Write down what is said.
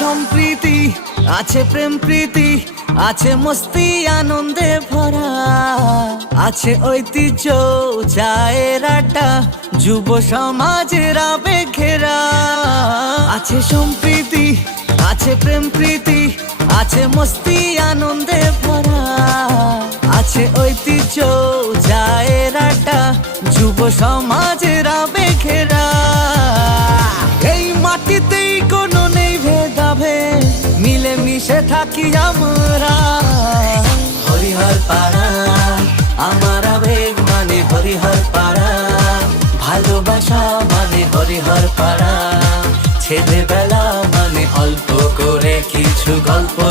সম্প্রীতি, আছে প্রেম প্রীতি, আছে মস্তি আনন্দে ভরা, আছে ঐতিহ্য চায়ের আড্ডা, যুব সমাজের আবেগ ঘেরা। আছে সম্প্রীতি, আছে প্রেম প্রীতি, আছে মস্তি আনন্দে ভরা, আছে ঐতিহ্য চায়ের আড্ডা, যুব সমাজের আবেগ ঘেরা। এই মাটিতেই কোনো নেই ভেদাভেদ, মিলে মিশে থাকি আমরা। হরিহর পাড়া আমার আবেগ মানে হরিহর পাড়া, ভালোবাসা মানে হরিহর পাড়া, ছেলেবেলা মানে অল্প করে কিছু গল্প